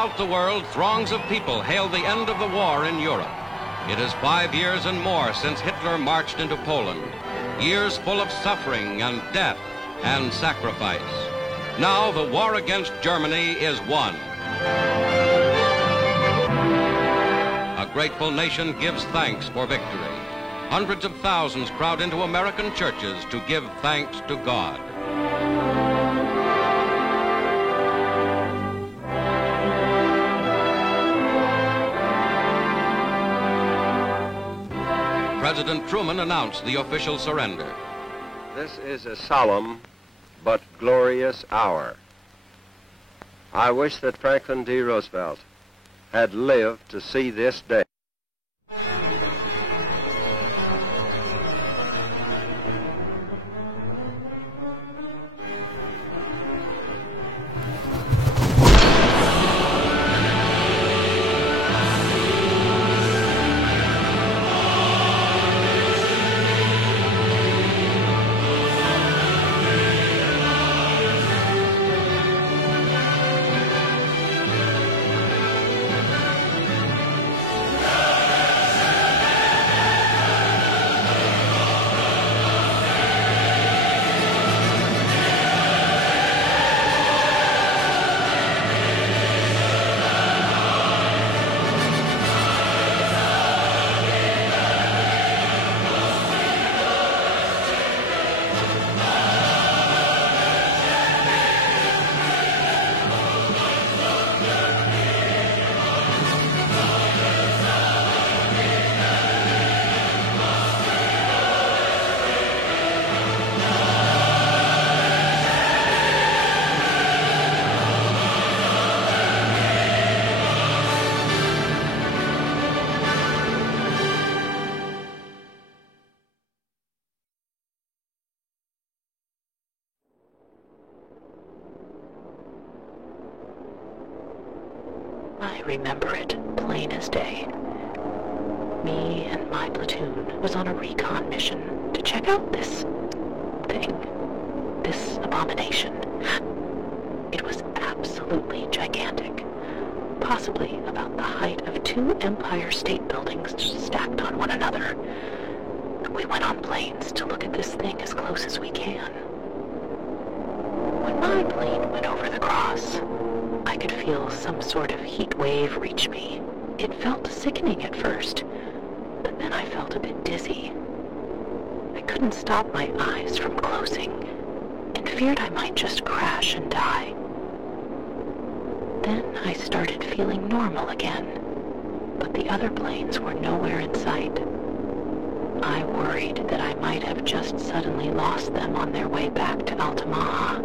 Throughout the world, throngs of people hail the end of the war in Europe. It is 5 years and more since Hitler marched into Poland. Years full of suffering and death and sacrifice. Now the war against Germany is won. A grateful nation gives thanks for victory. Hundreds of thousands crowd into American churches to give thanks to God. President Truman announced the official surrender. This is a solemn but glorious hour. I wish that Franklin D. Roosevelt had lived to see this day. I remember it, plain as day. Me and my platoon was on a recon mission to check out this thing, this abomination. It was absolutely gigantic, possibly about the height of 2 Empire State Buildings stacked on one another. We went on planes to look at this thing as close as we can. When my plane went over the cross, I could feel some sort of heat wave reach me. It felt sickening at first, but then I felt a bit dizzy. I couldn't stop my eyes from closing and feared I might just crash and die. Then I started feeling normal again, but the other planes were nowhere in sight. I worried that I might have just suddenly lost them on their way back to Altamaha.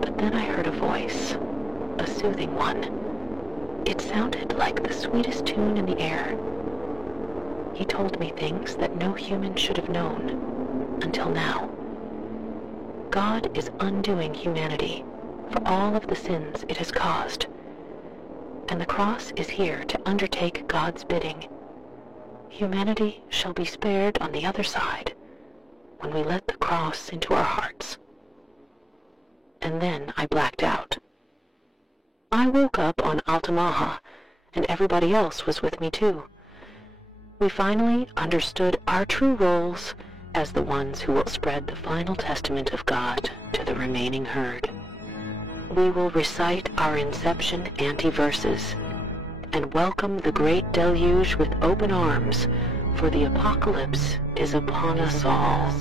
But then I heard a voice, a soothing one. It sounded like the sweetest tune in the air. He told me things that no human should have known, until now. God is undoing humanity for all of the sins it has caused, and the cross is here to undertake God's bidding. Humanity shall be spared on the other side when we let the cross into our hearts. And then I blacked out. I woke up on Altamaha, and everybody else was with me too. We finally understood our true roles as the ones who will spread the final testament of God to the remaining herd. We will recite our Inception anti-verses and welcome the great deluge with open arms, for the apocalypse is upon us all.